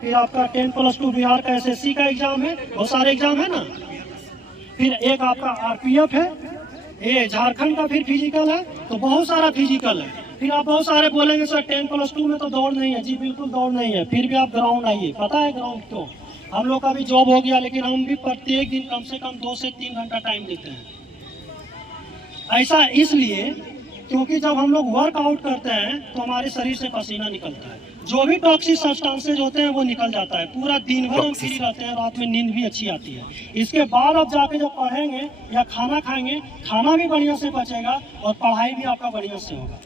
फिर आपका 10+2 बिहार का एसएससी का एग्जाम है, बहुत सारे एग्जाम है ना। फिर एक आपका आरपीएफ है, ये झारखंड का फिर फिजिकल है, तो बहुत सारा फिजिकल है। फिर आप बहुत सारे बोलेंगे सर 10+2 में तो दौड़ नहीं है। जी बिल्कुल दौड़ नहीं है, फिर भी आप ग्राउंड आइए। पता है ग्राउंड तो हम लोग का भी जॉब हो गया, लेकिन हम भी प्रत्येक दिन कम से कम 2 से 3 घंटा टाइम देते हैं। ऐसा इसलिए क्योंकि जब हम लोग वर्कआउट करते हैं तो हमारे शरीर से पसीना निकलता है, जो भी टॉक्सिक सब्सटेंसेज होते हैं वो निकल जाता है। पूरा दिन भर हम फ्री रहते हैं, रात में नींद भी अच्छी आती है। इसके बाद आप जाके जब पढ़ेंगे या खाना खाएंगे, खाना भी बढ़िया से पचेगा और पढ़ाई भी आपका बढ़िया से होगा।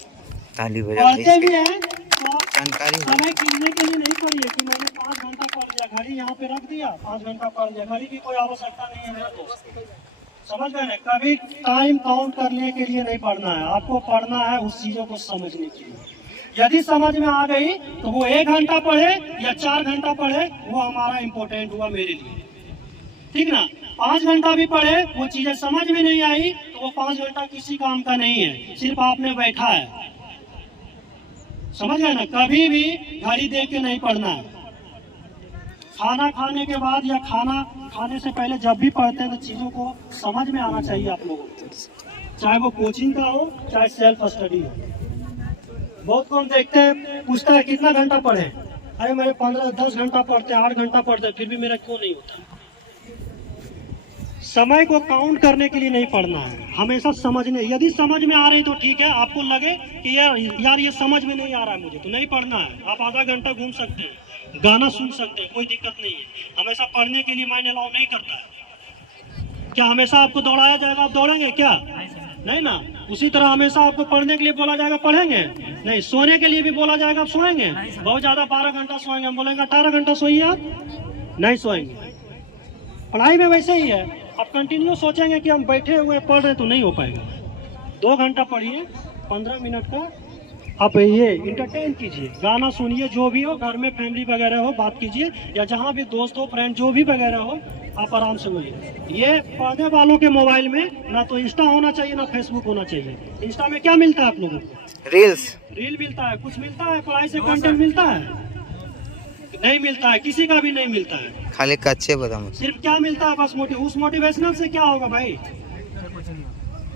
पढ़ते भी हैं तो आप समय गिनने के लिए नहीं पढ़िए कि मैंने 5 घंटा पढ़ लिया, घड़ी यहाँ पे रख दिया, 5 घंटा पढ़ लिया। घड़ी की कोई आवश्यकता नहीं है मेरा दोस्त, समझ गए। कभी टाइम काउंट करने के लिए नहीं पढ़ना है, आपको पढ़ना है उस चीजों को समझने के लिए। यदि समझ में आ गई तो वो 1 घंटा पढ़े या 4 घंटा पढ़े, वो हमारा इम्पोर्टेंट हुआ मेरे लिए, ठीक ना। 5 घंटा भी पढ़े, वो चीजें समझ में नहीं आई तो वो 5 घंटा किसी काम का नहीं है, सिर्फ आपने बैठा है। समझ गए ना। कभी भी घड़ी देख के नहीं पढ़ना है। खाना खाने के बाद या खाना खाने से पहले जब भी पढ़ते हैं तो चीजों को समझ में आना चाहिए आप लोगों को, चाहे वो कोचिंग का हो चाहे सेल्फ स्टडी हो। बहुत कम देखते हैं, पूछता है कितना घंटा पढ़े, अरे मेरे 15-10 घंटा पढ़ते हैं, 8 घंटा पढ़ते हैं, फिर भी मेरा क्यों नहीं होता। समय को काउंट करने के लिए नहीं पढ़ना है, हमेशा समझने। यदि समझ में आ रही तो ठीक है, आपको लगे कि यार ये समझ में नहीं आ रहा है मुझे, तो नहीं पढ़ना है। आप आधा घंटा घूम सकते हैं, गाना सुन सकते हैं, कोई दिक्कत नहीं है। हमेशा पढ़ने के लिए मायने अलाउ नहीं करता है। क्या हमेशा आपको दौड़ाया जाएगा, आप दौड़ेंगे क्या? नहीं ना। उसी तरह हमेशा आपको पढ़ने के लिए बोला जाएगा, पढ़ेंगे नहीं। सोने के लिए भी बोला जाएगा, आप सोएंगे? बहुत ज्यादा 12 घंटा सोएंगे, हम बोलेंगे 18 घंटा सोइए, आप नहीं सोएंगे। पढ़ाई में वैसे ही है, आप कंटिन्यू सोचेंगे कि हम बैठे हुए पढ़ रहे तो नहीं हो पाएगा। 2 घंटा पढ़िए, 15 मिनट का आप ये इंटरटेन कीजिए, गाना सुनिए, जो भी हो, घर में फैमिली वगैरह हो बात कीजिए, या जहाँ भी दोस्त हो, फ्रेंड जो भी वगैरह हो, आप आराम से बोलिए। ये पढ़ने वालों के मोबाइल में ना तो इंस्टा होना चाहिए ना फेसबुक होना चाहिए। इंस्टा में क्या मिलता है आप लोगों को? रील मिलता है, कुछ मिलता है, पढ़ाई से कंटेंट मिलता है? नहीं मिलता है, किसी का भी नहीं मिलता है, खाली कच्चे बादाम। सिर्फ क्या मिलता है बस उस मोटिवेशनल से क्या होगा भाई,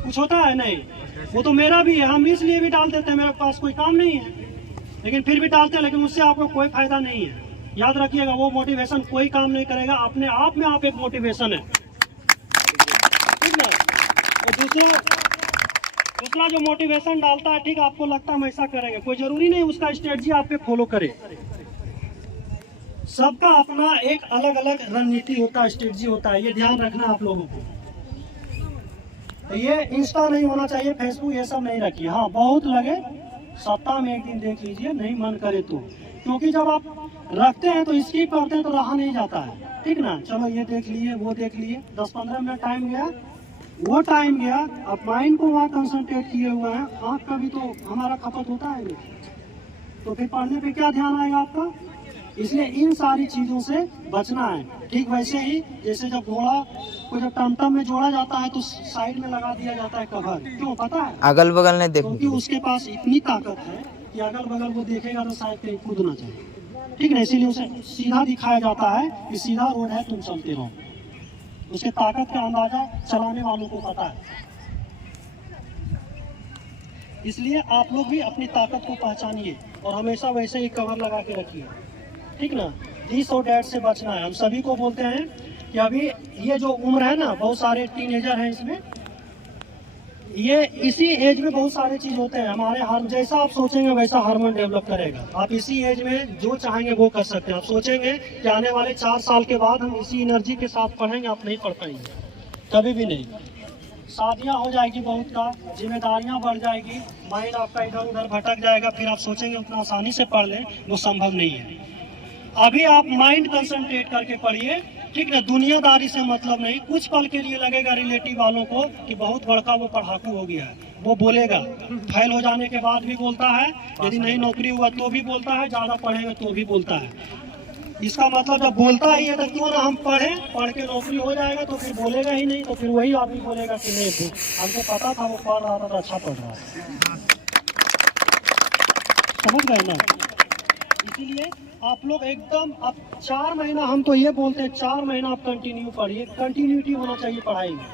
कुछ होता है नहीं। वो तो मेरा भी है, हम इसलिए भी डाल देते हैं, मेरे पास कोई काम नहीं है लेकिन फिर भी डालते हैं, लेकिन उससे आपको कोई फायदा नहीं है। याद रखिएगा, वो मोटिवेशन कोई काम नहीं करेगा, अपने आप में आप एक मोटिवेशन है, ठीक है। और दूसरा जो मोटिवेशन डालता है, ठीक, आपको लगता है हम ऐसा करेंगे, कोई जरूरी नहीं उसका स्ट्रेटजी आप पे फॉलो करे। सबका अपना एक अलग अलग रणनीति होता है, स्ट्रेटजी होता है, ये ध्यान रखना आप लोगों को। तो ये इंस्टा नहीं होना चाहिए, फेसबुक, ये सब नहीं रखिए। हाँ, बहुत लगे सप्ताह में 1 दिन देख लीजिए, नहीं मन करे तो, क्योंकि जब आप रखते हैं तो स्किप करते हैं तो रहा नहीं जाता है, ठीक ना। चलो ये देख लिए, वो देख लिए, 10-15 मिनट टाइम गया, वो टाइम गया, आप माइंड को वहाँ कंसंट्रेट किए हुए हैं, आँख का भी तो हमारा खपत होता है, तो फिर पढ़ने पे क्या ध्यान आएगा आपका। इसलिए इन सारी चीजों से बचना है। ठीक वैसे ही जैसे जब घोड़ा को जब टमटम में जोड़ा जाता है तो साइड में लगा दिया जाता है कवर, क्यों पता है? अगल बगल नहीं देखो, क्योंकि उसके पास इतनी ताकत है कि अगल बगल वो देखेगा तो शायद कहीं कूद ना जाए, ठीक है। इसीलिए उसे सीधा दिखाया जाता है कि सीधा रोड है, तुम चलते रहो। उसके ताकत का अंदाजा चलाने वालों को पता है। इसलिए आप लोग भी अपनी ताकत को पहचानिए और हमेशा वैसे ही कवर लगा के रखिए, ठीक ना। दिस और डैट से बचना है। हम सभी को बोलते हैं कि अभी ये जो उम्र है ना, बहुत सारे टीनेजर हैं इसमें, ये इसी एज में बहुत सारे चीज होते हैं हमारे, जैसा आप सोचेंगे वैसा हार्मोन डेवलप करेगा। आप इसी एज में जो चाहेंगे वो कर सकते हैं। आप सोचेंगे कि आने वाले 4 साल के बाद हम इसी एनर्जी के साथ पढ़ेंगे, आप नहीं पढ़ पाएंगे, कभी भी नहीं। शादियाँ हो जाएगी बहुत का, जिम्मेदारियाँ बढ़ जाएगी, माइंड आपका इधर उधर भटक जाएगा, फिर आप सोचेंगे उतना आसानी से पढ़ लें, वो संभव नहीं है। अभी आप माइंड कंसंट्रेट करके पढ़िए, ठीक है। दुनियादारी से मतलब नहीं। कुछ पल के लिए लगेगा रिलेटिव वालों को कि बहुत बड़का वो पढ़ाकू हो गया है, वो बोलेगा, फेल हो जाने के बाद भी बोलता है, यदि नहीं नौकरी हुआ तो भी बोलता है, ज्यादा पढ़ेंगे तो भी बोलता है। इसका मतलब जब बोलता ही है तो क्यों ना हम पढ़ें, पढ़ के नौकरी हो जाएगा तो फिर बोलेगा ही नहीं, तो फिर वही आदमी बोलेगा कि नहीं, हमको पता था वो पढ़ रहा था तो अच्छा पढ़ रहा है। समझ गए ना। इसीलिए आप लोग एकदम अब 4 महीना, हम तो ये बोलते हैं 4 महीना आप कंटिन्यू पढ़िए, कंटिन्यूटी होना चाहिए पढ़ाई में।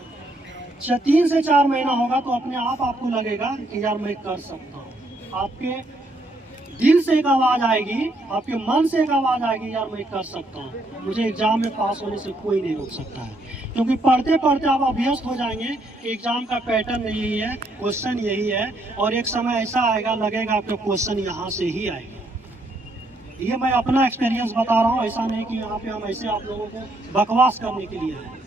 3 से 4 महीना होगा तो अपने आप आपको लगेगा कि यार मैं कर सकता हूँ। आपके दिल से एक आवाज़ आएगी, आपके मन से एक आवाज़ आएगी, यार मैं कर सकता हूँ, मुझे एग्जाम में पास होने से कोई नहीं रोक सकता है। क्योंकि पढ़ते पढ़ते आप अभ्यस्त हो जाएंगे कि एग्जाम का पैटर्न यही है, क्वेश्चन यही है, और एक समय ऐसा आएगा लगेगा आपका क्वेश्चन यहाँ से ही आएगा। ये मैं अपना एक्सपीरियंस बता रहा हूँ, ऐसा नहीं कि यहाँ पे हम ऐसे आप लोगों को बकवास करने के लिए आए।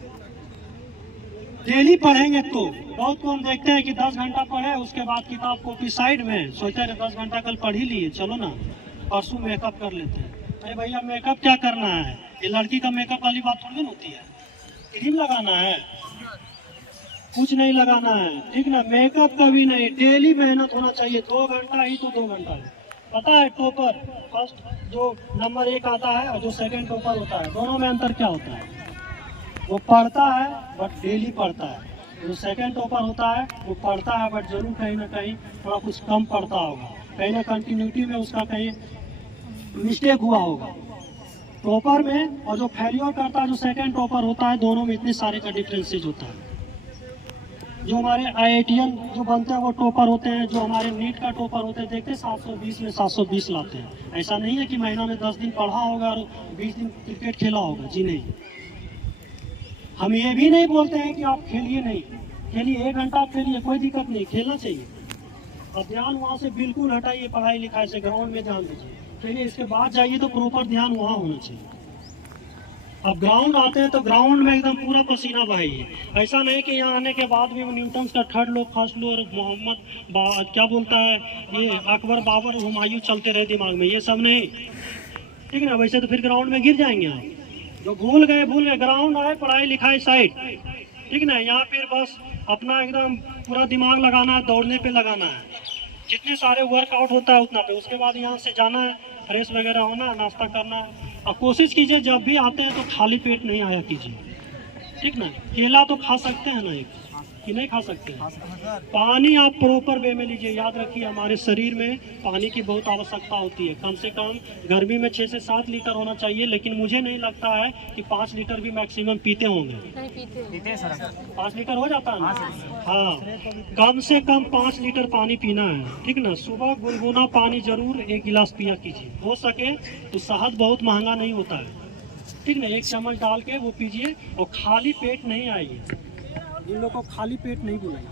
डेली पढ़ेंगे तो बहुत को हम देखते हैं कि 10 घंटा पढ़े, उसके बाद किताब कॉपी साइड में, सोचते हैं 10 घंटा कल पढ़ ही लिए, चलो ना परसों मेकअप कर लेते हैं। अरे भैया मेकअप क्या करना है, ये लड़की का मेकअप वाली बात थोड़ी ना होती है। क्रीम लगाना है, कुछ नहीं लगाना है, ठीक ना। मेकअप कभी नहीं, डेली मेहनत होना चाहिए। 2 घंटा ही तो 2 घंटा है। पता है टॉपर फर्स्ट जो नंबर 1 आता है और जो सेकंड टॉपर होता है, दोनों में अंतर क्या होता है? वो पढ़ता है बट डेली पढ़ता है। जो सेकंड टॉपर होता है वो पढ़ता है बट जरूर कहीं ना कहीं थोड़ा कुछ कम पढ़ता होगा, कहीं ना कंटिन्यूटी में उसका कहीं मिस्टेक हुआ होगा। टॉपर में और जो फेलियर करता है, जो सेकंड टॉपर होता है, दोनों में इतने सारे का डिफरेंसेज होता है। जो हमारे IITian जो बनते हैं वो टॉपर होते हैं, जो हमारे नीट का टॉपर होते हैं, देखते हैं 720 में 720 लाते हैं। ऐसा नहीं है कि महीना में 10 दिन पढ़ा होगा और 20 दिन क्रिकेट खेला होगा, जी नहीं। हम ये भी नहीं बोलते हैं कि आप खेलिए नहीं, खेलिए 1 घंटा आप खेलिए, कोई दिक्कत नहीं, खेलना चाहिए। और ध्यान वहाँ से बिल्कुल हटाइए, पढ़ाई लिखाई से ग्राउंड में ध्यान दीजिए, खेलिए। इसके बाद जाइए तो प्रॉपर ध्यान वहाँ होना चाहिए। अब ग्राउंड आते हैं तो ग्राउंड में एकदम पूरा पसीना बहाइए। ऐसा नहीं कि यहाँ आने के बाद भी वो न्यूटन का थर्ड लो फर्स्ट लो और मोहम्मद क्या बोलता है, ये अकबर बाबर हुमायूं चलते रहे दिमाग में, ये सब नहीं, ठीक है ना। वैसे तो फिर ग्राउंड में गिर जाएंगे आप। जो भूल गए, ग्राउंड आए, पढ़ाई लिखाई साइड, ठीक ना। यहाँ फिर बस अपना एकदम पूरा दिमाग लगाना है, दौड़ने पे लगाना है, जितने सारे वर्कआउट होता है उतना पे। उसके बाद यहाँ से जाना है, फ्रेश वगैरह होना, नाश्ता करना है। और कोशिश कीजिए जब भी आते हैं तो खाली पेट नहीं आया कीजिए, ठीक ना। केला तो खा सकते हैं ना, एक कि नहीं खा सकते हैं। पानी आप प्रॉपर वे में लीजिए। याद रखिए हमारे शरीर में पानी की बहुत आवश्यकता होती है। कम से कम गर्मी में 6 से 7 लीटर होना चाहिए, लेकिन मुझे नहीं लगता है कि 5 लीटर भी मैक्सिमम पीते होंगे। 5 लीटर हो जाता है ना? हाँ, कम से कम 5 लीटर पानी पीना है, ठीक ना। सुबह गुनगुना पानी जरूर 1 गिलास पिया कीजिए। हो सके तो शहद बहुत महंगा नहीं होता है, ठीक ना, 1 चम्मच डाल के वो पीजिए। और खाली पेट नहीं आइए, इन लोगों को खाली पेट नहीं बुलाइए,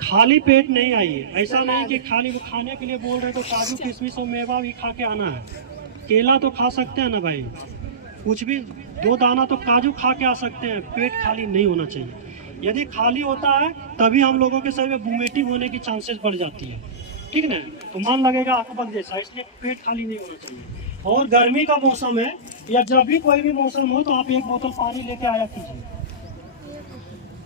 खाली पेट नहीं आइए। ऐसा नहीं कि खाली वो खाने के लिए बोल रहे तो काजू किशमिश और मेवा भी खा के आना है। केला तो खा सकते हैं ना भाई, कुछ भी 2 दाना तो काजू खा के आ सकते हैं। पेट खाली नहीं होना चाहिए। यदि खाली होता है तभी हम लोगों के शरीर में वोमिटिंग होने की चांसेस बढ़ जाती है, ठीक ना। तो मन लगेगा अकबर जैसा, इसलिए पेट खाली नहीं होना चाहिए। और गर्मी का मौसम है या जब भी कोई भी मौसम हो तो आप 1 बोतल पानी लेके आया कीजिए।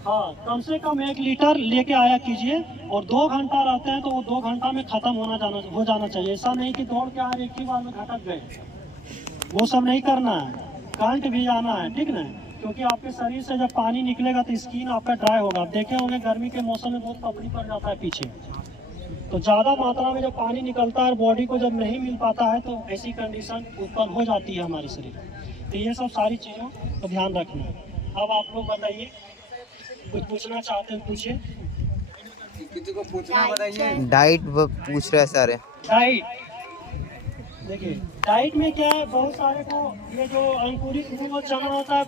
हाँ, कम से कम 1 लीटर लेके आया कीजिए। और 2 घंटा रहते हैं तो वो 2 घंटा में खत्म हो जाना चाहिए। ऐसा नहीं कि दौड़ के आए एक ही बार में घटक गए, वो सब नहीं करना है। करंट भी आना है, ठीक ना। क्योंकि आपके शरीर से जब पानी निकलेगा तो स्किन आपका ड्राई होगा। आप देखे होंगे गर्मी के मौसम में बहुत पपड़ी पड़ जाता है पीछे, तो ज़्यादा मात्रा में जब पानी निकलता है बॉडी को जब नहीं मिल पाता है तो ऐसी कंडीशन उत्पन्न हो जाती है हमारे शरीर में। तो ये सब सारी चीज़ों को ध्यान रखना है। अब आप लोग बताइए, कुछ पूछना चाहते हैं पूछिए। किसी को पूछना बताइए। डाइट पूछ रहे हैं सारे। डाइट देखिए, डाइट में क्या है, बहुत सारे को ये जो अंकुरित मूंग और चना होता है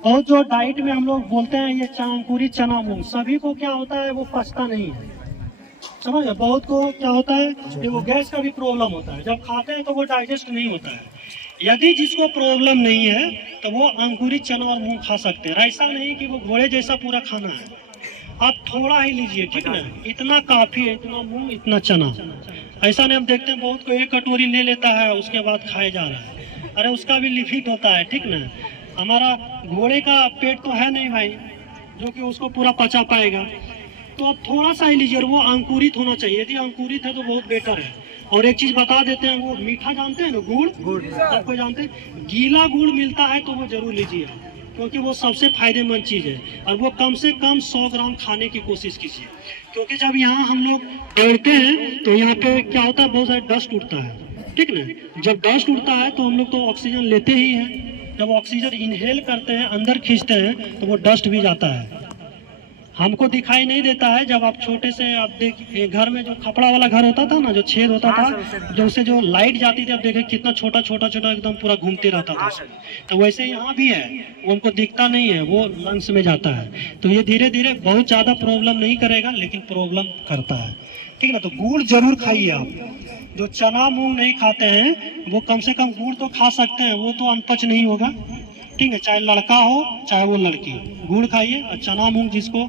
बहुत जो डाइट में हम लोग बोलते हैं ये अंकुरित चना मूंग, सभी को क्या होता है वो पचता नहीं है, समझ। बहुत को क्या होता है कि वो गैस का भी प्रॉब्लम होता है, जब खाते हैं तो वो डाइजेस्ट नहीं होता है। यदि जिसको प्रॉब्लम नहीं है तो वो अंकुरित चना और मूंग खा सकते हैं। ऐसा नहीं कि वो घोड़े जैसा पूरा खाना है, आप थोड़ा ही लीजिए, ठीक ना। इतना काफी है, इतना मूंग इतना चना। ऐसा नहीं, हम देखते हैं बहुत को 1 कटोरी ले लेता है उसके बाद खाए जा रहा है। अरे उसका भी लिमिट होता है, ठीक ना। हमारा घोड़े का पेट तो है नहीं भाई जो कि उसको पूरा पचा पाएगा, तो आप थोड़ा सा ही लीजिए। और वो अंकुरित होना चाहिए, यदि अंकुरित है तो बहुत बेटर है। और एक चीज बता देते हैं, वो मीठा जानते हैं ना, गुड़ सबको जानते हैं, गीला गुड़ मिलता है तो वो जरूर लीजिए। क्योंकि वो सबसे फायदेमंद चीज़ है। और वो कम से कम 100 ग्राम खाने की कोशिश कीजिए, क्योंकि जब यहाँ हम लोग दौड़ते हैं तो यहाँ पे क्या होता है, बहुत सारा डस्ट उड़ता है, ठीक ना। जब डस्ट उड़ता है तो हम लोग तो ऑक्सीजन लेते ही हैं, जब ऑक्सीजन इनहेल करते हैं, अंदर खींचते हैं, तो वो डस्ट भी जाता है। हमको दिखाई नहीं देता है। जब आप छोटे से आप देखिए घर में जो खपड़ा वाला घर होता था ना, जो छेद होता था, जो उससे जो लाइट जाती थी, अब देखे कितना छोटा छोटा छोटा एकदम पूरा घूमते रहता था। तो वैसे यहाँ भी है, वो हमको दिखता नहीं है, वो लंग्स में जाता है। तो ये धीरे धीरे बहुत ज़्यादा प्रॉब्लम नहीं करेगा, लेकिन प्रॉब्लम करता है, ठीक है ना। तो गुड़ जरूर खाइए आप। जो चना मूंग नहीं खाते हैं वो कम से कम गुड़ तो खा सकते हैं, वो तो अनपच नहीं होगा, ठीक है। चाहे लड़का हो चाहे वो लड़की, गुड़ खाइए। और चना मूंग जिसको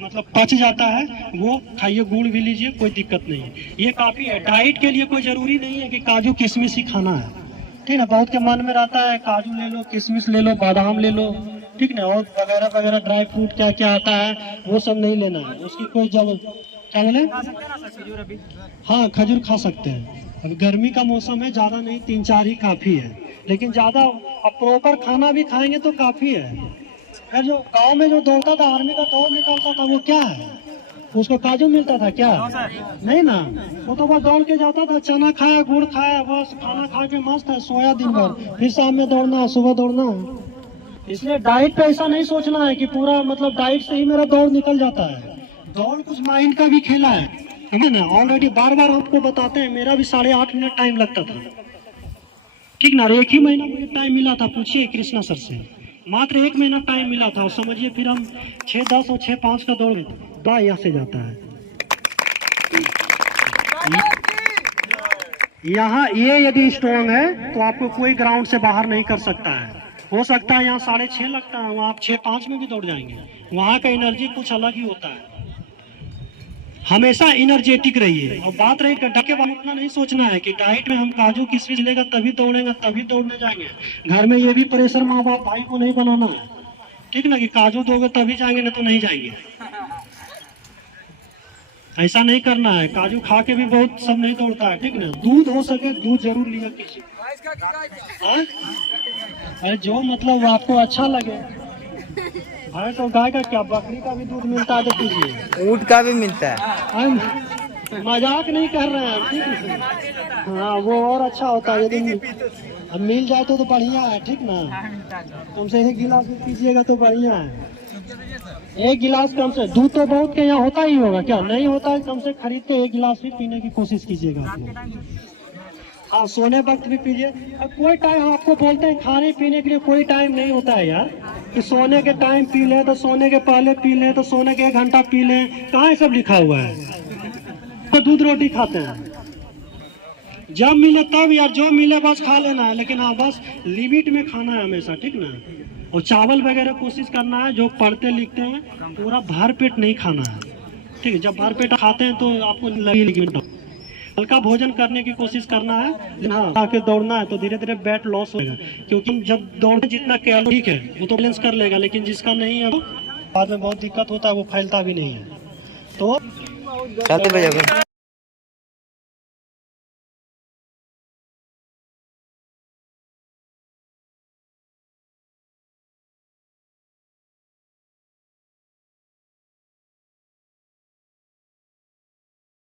मतलब पच जाता है वो खाइए, गुड़ भी लीजिए, कोई दिक्कत नहीं है, ये काफ़ी है। डाइट के लिए कोई ज़रूरी नहीं है कि काजू किशमिश ही खाना है, ठीक है। बहुत के मन में रहता है काजू ले लो, किशमिश ले लो, बादाम ले लो, ठीक ना, और वगैरह वगैरह ड्राई फ्रूट क्या क्या आता है, वो सब नहीं लेना है, उसकी कोई जरूरत। क्या बोले? हाँ, खजूर खा सकते हैं। अभी गर्मी का मौसम है, ज़्यादा नहीं, 3-4 ही काफ़ी है। लेकिन ज़्यादा अब प्रॉपर खाना भी खाएंगे तो काफ़ी है। फिर जो गांव में जो दौड़ता था, आर्मी का दौड़ निकालता था, वो क्या है, उसको काजू मिलता था क्या? नहीं ना, वो तो बस दौड़ के जाता था, चना खाया, गुड़ खाया, बस खाना खा के मस्त है, सोया दिन भर, फिर शाम में दौड़ना है, सुबह दौड़ना है। इसलिए डाइट पे ऐसा नहीं सोचना है कि पूरा मतलब डाइट से ही मेरा दौड़ निकल जाता है। दौड़ कुछ माइंड का भी खेला है ना। ऑलरेडी बार बार आपको बताते हैं, मेरा भी 8.5 मिनट टाइम लगता था, ठीक ना। 1 ही महीना मुझे टाइम मिला था, पूछिए कृष्णा सर से, मात्र 1 महीना टाइम मिला था। और समझिए फिर हम 6:10 और 6:05 का दौड़ बा यहाँ से जाता है। यहाँ ये यदि स्ट्रॉन्ग है तो आपको कोई ग्राउंड से बाहर नहीं कर सकता है। हो सकता है यहाँ 6:30 लगता है, वहाँ आप 6:05 में भी दौड़ जाएंगे। वहाँ का एनर्जी कुछ अलग ही होता है। हमेशा एनर्जेटिक रहिए। और बात रही ढके वाला, उतना नहीं सोचना है कि डाइट में हम काजू किशमिश लेगा तभी दौड़ेगा, तभी दौड़ने जाएंगे। घर में ये भी प्रेशर माँ बाप भाई को नहीं बनाना है, ठीक ना, कि काजू दोगे तभी जाएंगे, ना तो नहीं जाएंगे। ऐसा नहीं करना है। काजू खा के भी बहुत सब नहीं दौड़ता है, ठीक ना। दूध हो सके दूध जरूर लिया कीजिए। अरे जो मतलब आपको अच्छा लगे, भैंस और गाय का क्या, बकरी का भी दूध मिलता है तो पीजिए, ऊँट का भी मिलता है। मजाक नहीं कर रहे हैं, ठीक है। हाँ, वो और अच्छा होता है, यदि अब मिल जाए तो बढ़िया है, ठीक ना। कम से 1 गिलास दूध पीजिएगा तो बढ़िया है। 1 गिलास कम से, दूध तो बहुत के यहाँ होता ही होगा, क्या नहीं होता है, कम से खरीद के 1 गिलास भी पीने की कोशिश कीजिएगा आप लोग। हाँ, सोने वक्त भी पीजिए। अब कोई टाइम आपको बोलते हैं खाने पीने के लिए, कोई टाइम नहीं होता है यार, कि सोने के टाइम पी लें तो सोने के पहले पी लें तो सोने के 1 घंटा पी लें, कहाँ सब लिखा हुआ है। तो दूध रोटी खाते हैं, जब मिले तब यार, जो मिले बस खा लेना है, लेकिन हाँ बस लिमिट में खाना है हमेशा, ठीक ना। और चावल वगैरह कोशिश करना है, जो पढ़ते लिखते हैं पूरा भर पेट नहीं खाना है, ठीक है। जब भर पेट खाते हैं तो आपको लगी, हल्का भोजन करने की कोशिश करना है, लेकिन हाँ आके दौड़ना है तो धीरे धीरे वेट लॉस होगा। क्योंकि जब दौड़ने जितना कैलोरी ठीक है वो तो बैलेंस कर लेगा, लेकिन जिसका नहीं है वो बाद में बहुत दिक्कत होता है, वो फैलता भी नहीं है। तो